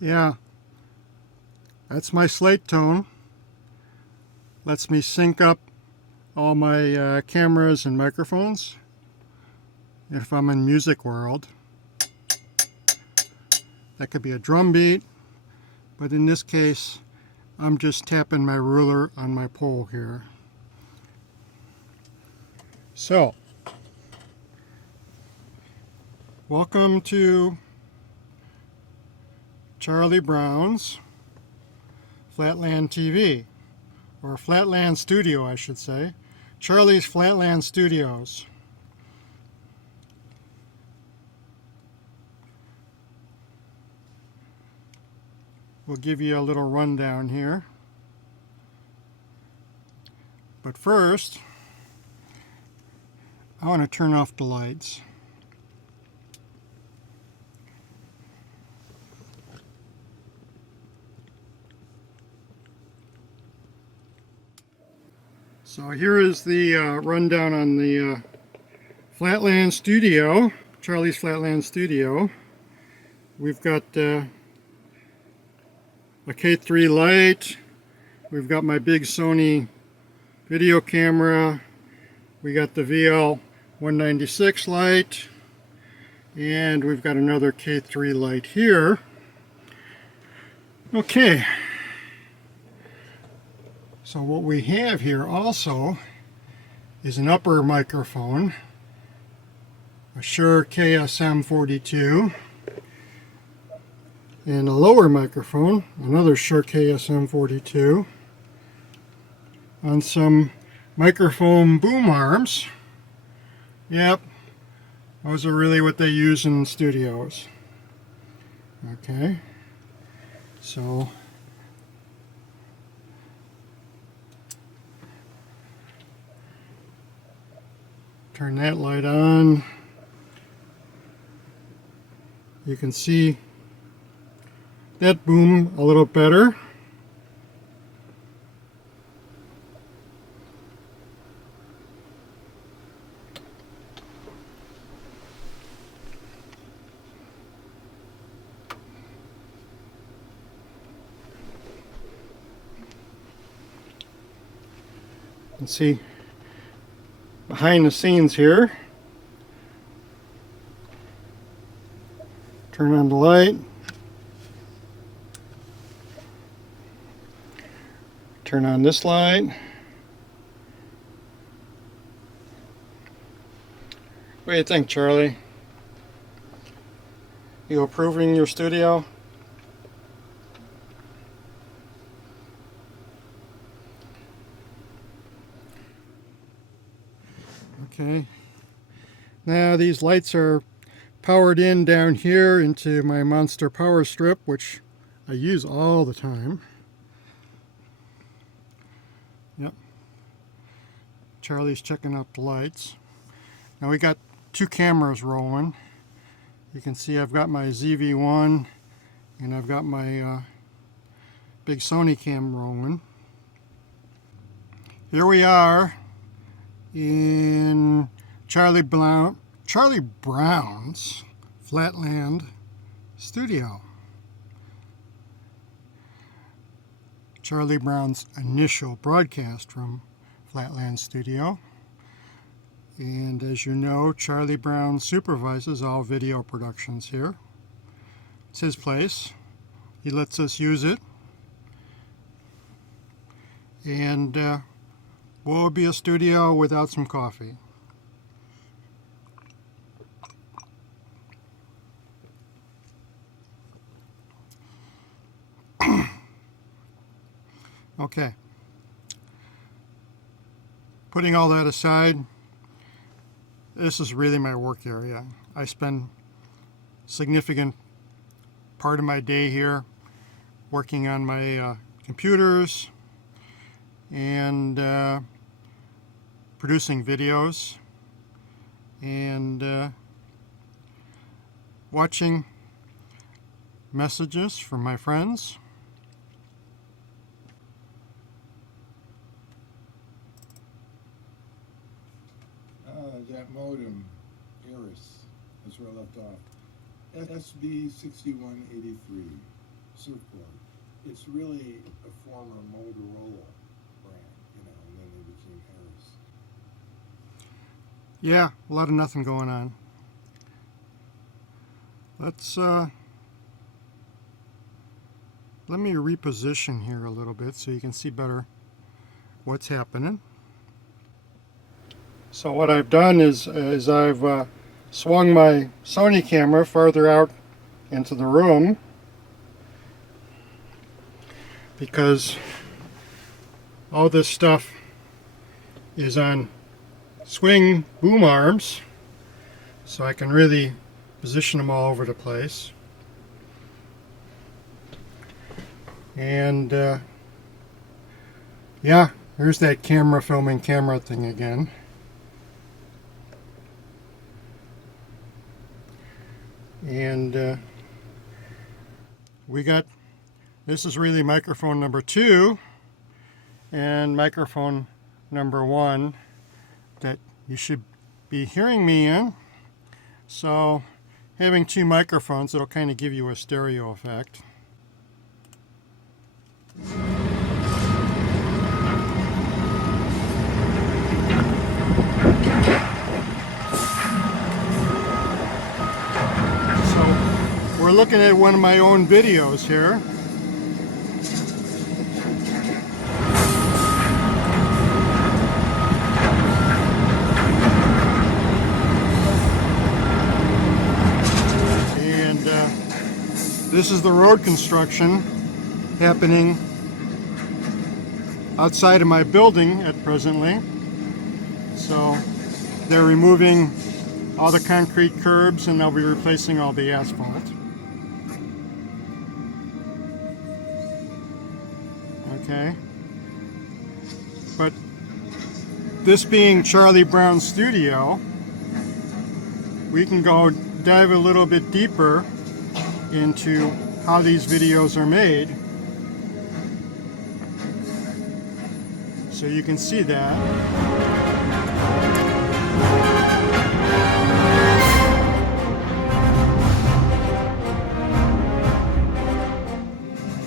Yeah, that's my slate tone. Lets me sync up all my cameras and microphones if I'm in music world. That could be a drum beat, but in this case I'm just tapping my ruler on my pole here. So, welcome to Charlie Brown's Flatland TV, or Flatland Studio I should say. Charlie's Flatland Studios. We'll give you a little rundown here. But first, I want to turn off the lights. So here is the rundown on the Flatland Studio, Charlie's Flatland Studio. We've got a K3 light. We've got my big Sony video camera. We got the VL196 light. And we've got another K3 light here. Okay. So what we have here also is an upper microphone, a Shure KSM42, and a lower microphone, another Shure KSM42, on some microphone boom arms. Yep, those are really what they use in studios. Okay, so turn that light on. You can see that boom a little better. You can see behind the scenes here. Turn on the light. Turn on this light. What do you think, Charlie? You approving your studio? Okay. Now these lights are powered in down here into my Monster Power Strip, which I use all the time. Yep. Charlie's checking out the lights. Now we got two cameras rolling. You can see I've got my ZV-1 and I've got my big Sony cam rolling. Here we are in Charlie Brown's Flatland Studio. Charlie Brown's initial broadcast from Flatland Studio. And as you know, Charlie Brown supervises all video productions here. It's his place. He lets us use it. And what would be a studio without some coffee? Okay. Putting all that aside, this is really my work area. I spend significant part of my day here working on my computers and producing videos and watching messages from my friends. That modem, Eris, is where I left off. SB6183. surfboard. It's really a former Motorola brand, you know, and then they became Harris. Yeah, a lot of nothing going on. Let me reposition here a little bit so you can see better what's happening. So what I've done is I've swung my Sony camera farther out into the room because all this stuff is on swing boom arms, so I can really position them all over the place. And yeah, there's that camera filming camera thing again. And we got, this is really microphone number 2 and microphone number 1 that you should be hearing me in. So having 2 microphones, it'll kind of give you a stereo effect. So we're looking at one of my own videos here. This is the road construction happening outside of my building at presently. So they're removing all the concrete curbs and they'll be replacing all the asphalt. Okay. But this being Charlie Brown's studio, we can go dive a little bit deeper into how these videos are made, so you can see that.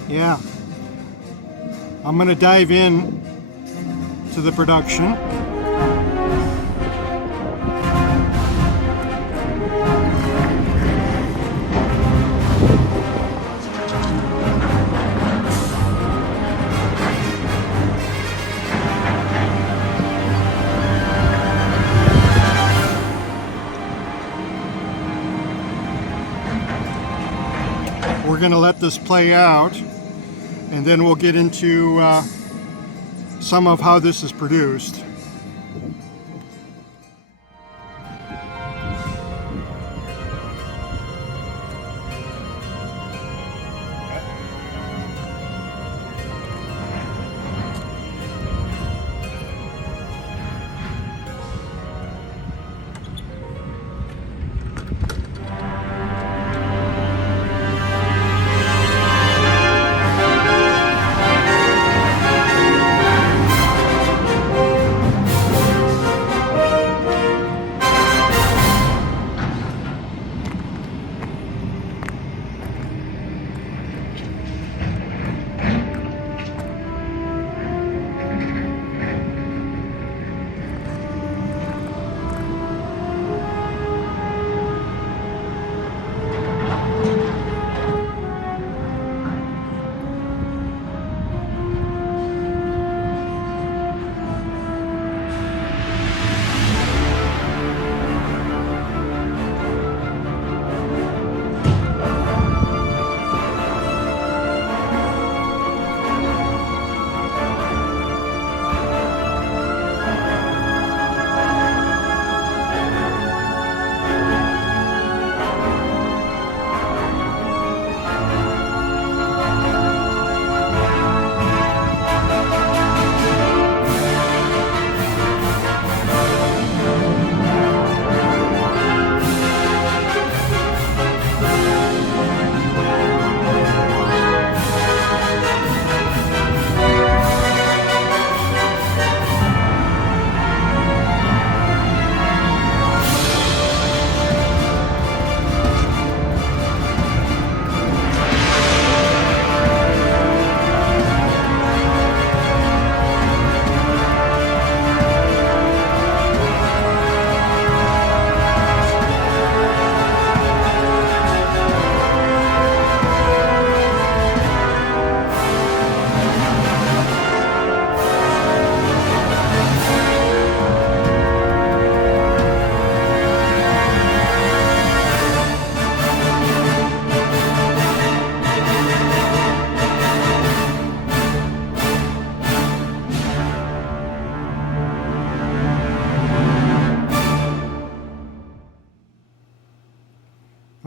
Yeah, I'm gonna dive in to the production. We're going to let this play out, and then we'll get into some of how this is produced.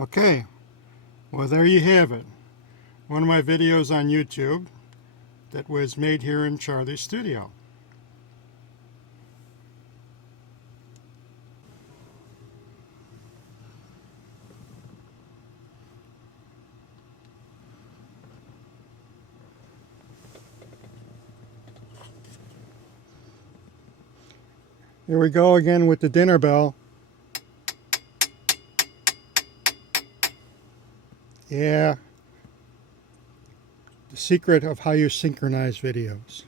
Okay, well there you have it. One of my videos on YouTube that was made here in Charlie's studio. Here we go again with the dinner bell. Yeah, the secret of how you synchronize videos.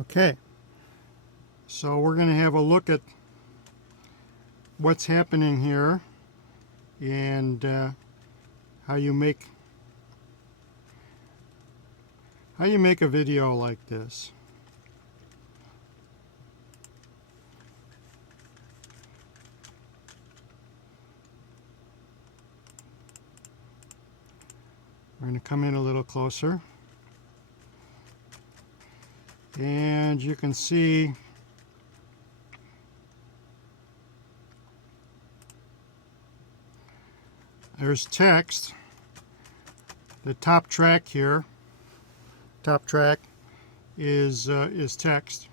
Okay, so we're going to have a look at what's happening here and how you make a video like this. We're going to come in a little closer. And you can see there's text. The top track here, top track is text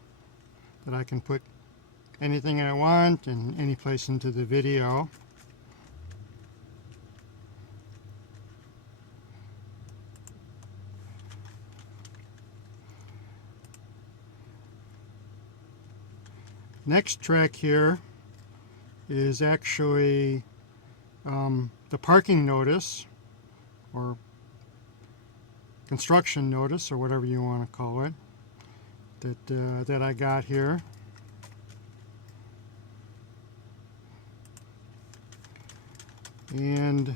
that I can put anything I want in any place into the video. Next track here is actually the parking notice or construction notice or whatever you want to call it that I got here. And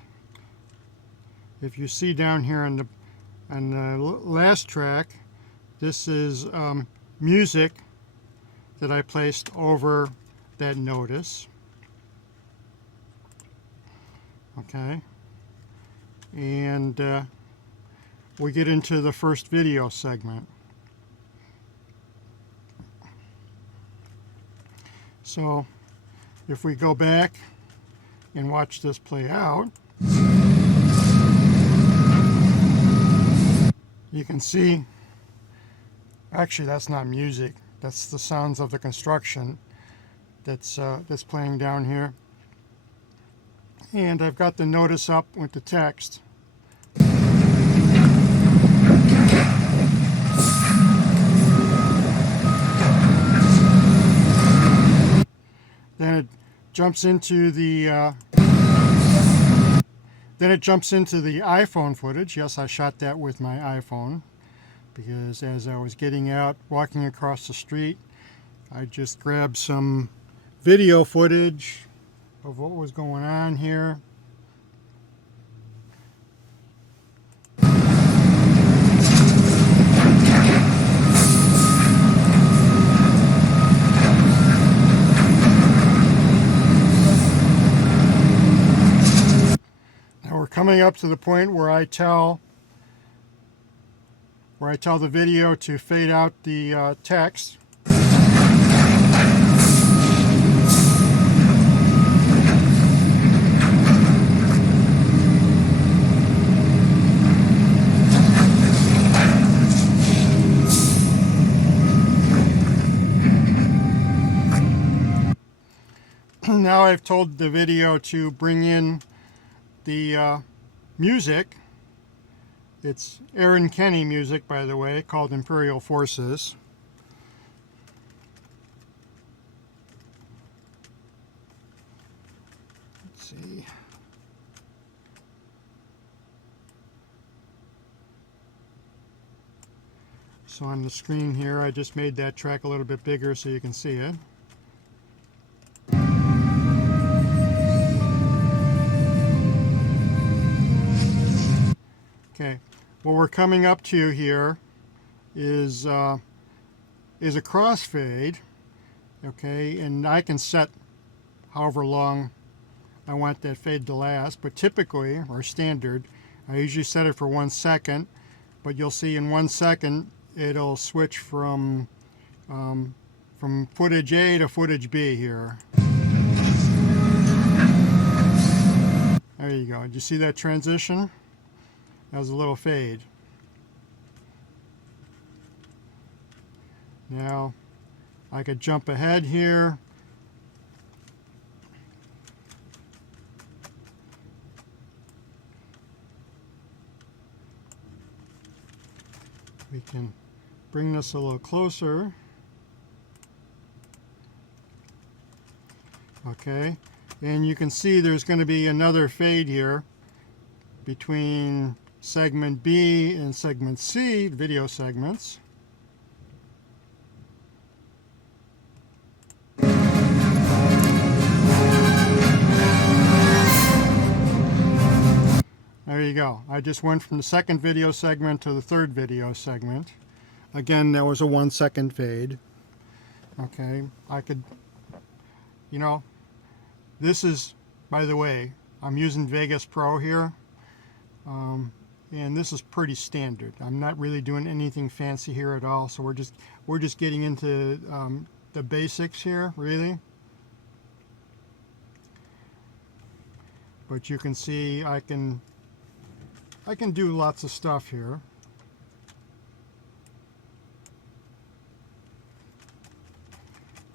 if you see down here on the last track, this is music that I placed over that notice. Okay, and we get into the first video segment. So if we go back and watch this play out, you can see, actually that's not music, that's the sounds of the construction that's playing down here. And I've got the notice up with the text. Then it jumps into the iPhone footage. Yes, I shot that with my iPhone because as I was getting out, walking across the street, I just grabbed some video footage of what was going on here. Now we're coming up to the point where I tell the video to fade out the text. Now I've told the video to bring in the music. It's Aaron Kenny music, by the way, called Imperial Forces. Let's see. So on the screen here, I just made that track a little bit bigger so you can see it. Okay, what we're coming up to here is a crossfade, okay, and I can set however long I want that fade to last, but typically, or standard, I usually set it for 1 second, but you'll see in 1 second it'll switch from footage A to footage B here. There you go. Did you see that transition? That was a little fade. Now, I could jump ahead here. We can bring this a little closer. Okay, and you can see there's going to be another fade here between segment B and segment C, video segments. There you go. I just went from the second video segment to the third video segment. Again, that was a 1 second fade. Okay, I could, you know, this is, by the way, I'm using Vegas Pro here, and this is pretty standard. I'm not really doing anything fancy here at all, so we're just getting into the basics here, really. But you can see I can do lots of stuff here.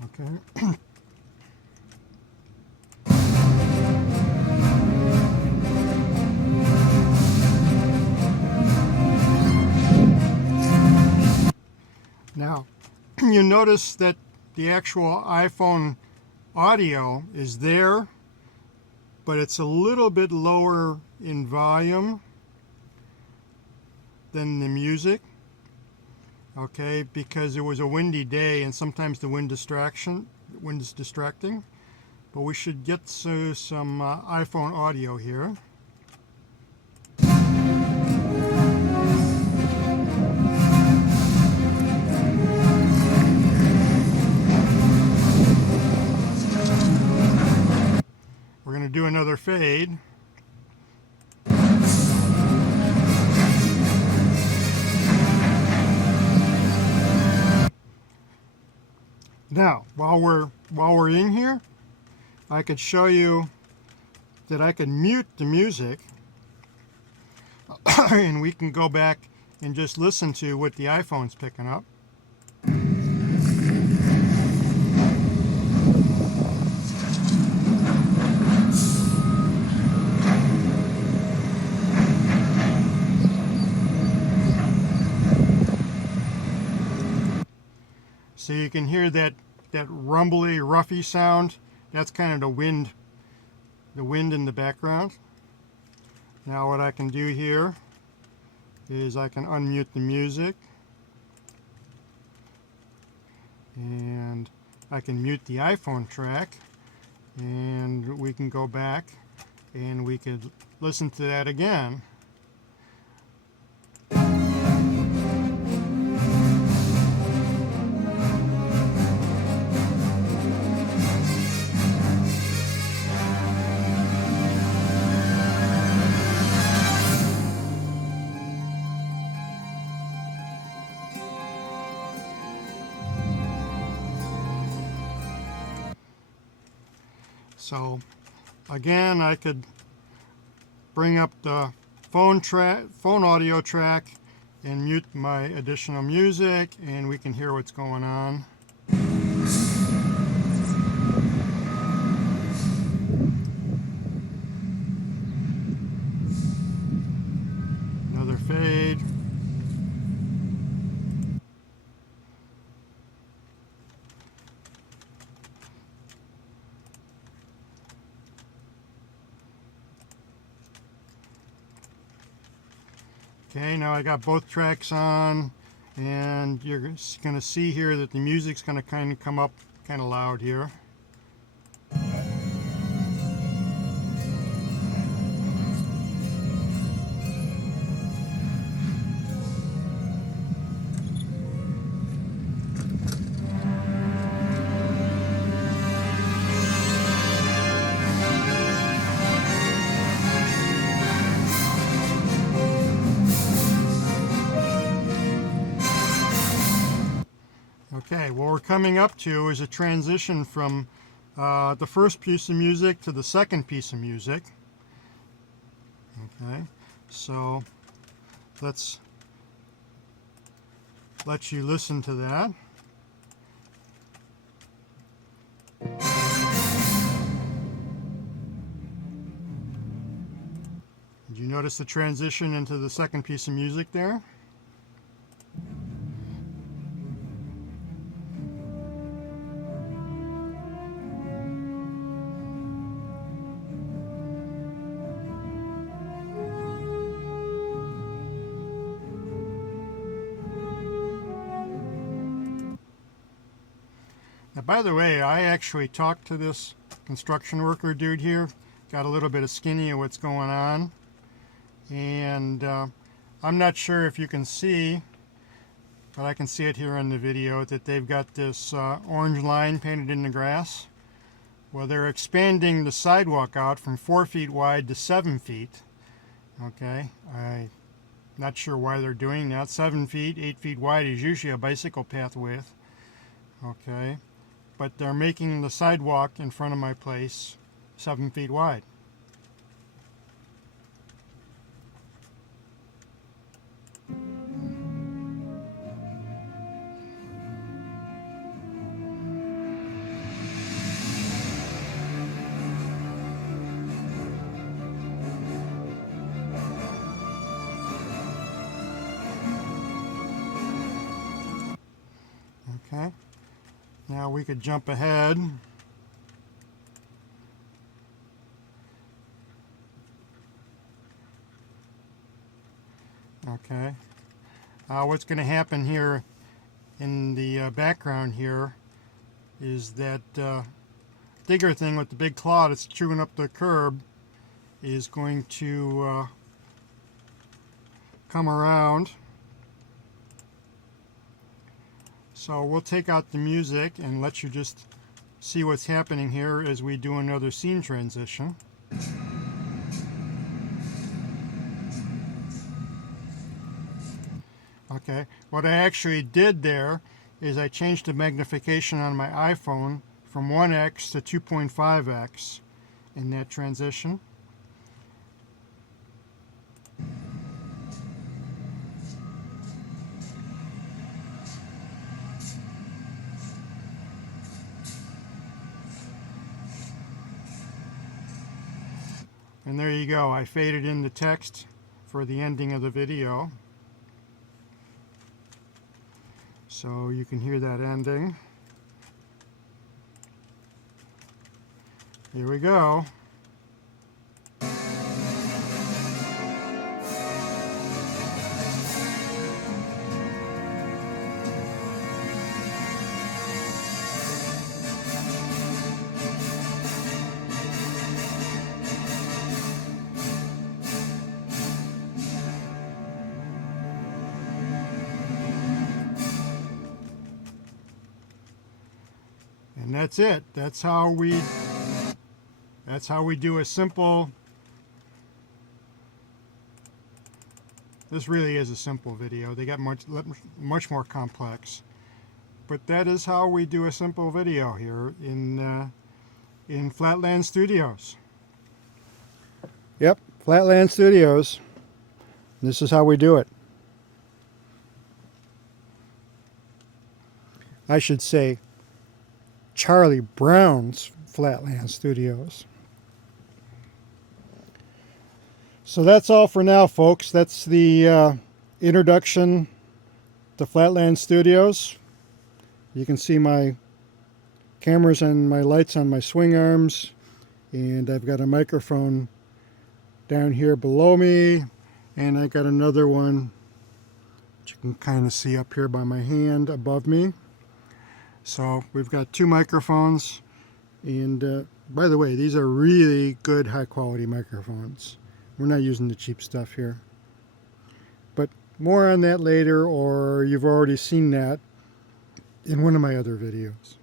Okay. Now, you notice that the actual iPhone audio is there, but it's a little bit lower in volume than the music. Okay, because it was a windy day and sometimes the wind is distracting. But we should get to some iPhone audio here. We're going to do another fade. Now, while we're in here, I could show you that I can mute the music and we can go back and just listen to what the iPhone's picking up. So you can hear that rumbly, roughy sound. That's kind of the wind in the background. Now what I can do here is I can unmute the music. And I can mute the iPhone track. And we can go back and we could listen to that again. So again, I could bring up the phone audio track and mute my additional music, and we can hear what's going on. Another fade. Okay, now I got both tracks on, and you're going to see here that the music's going to kind of come up kind of loud here. we're coming up to is a transition from the first piece of music to the second piece of music. Okay, so let's let you listen to that. Did you notice the transition into the second piece of music there? Now, by the way, I actually talked to this construction worker dude here, got a little bit of skinny of what's going on, and I'm not sure if you can see, but I can see it here in the video, that they've got this orange line painted in the grass. Well, they're expanding the sidewalk out from 4 feet wide to 7 feet. Okay, I'm not sure why they're doing that. 7 feet, 8 feet wide is usually a bicycle path width. Okay, but they're making the sidewalk in front of my place 7 feet wide. Okay, now we could jump ahead. Okay, what's going to happen here in the background here is that digger thing with the big claw that's chewing up the curb is going to come around. So we'll take out the music and let you just see what's happening here as we do another scene transition. Okay, what I actually did there is I changed the magnification on my iPhone from 1x to 2.5x in that transition. And there you go, I faded in the text for the ending of the video. So you can hear that ending. Here we go. And that's it. That's how we do a simple, this really is a simple video. They got much more complex. But that is how we do a simple video here in Flatland Studios. Yep, Flatland Studios. This is how we do it. I should say Charlie Brown's Flatland Studios. So that's all for now, folks. That's the introduction to Flatland Studios. You can see my cameras and my lights on my swing arms, and I've got a microphone down here below me, and I got another one which you can kind of see up here by my hand above me. So we've got two microphones, and by the way, these are really good high quality microphones. We're not using the cheap stuff here. But more on that later, or you've already seen that in one of my other videos.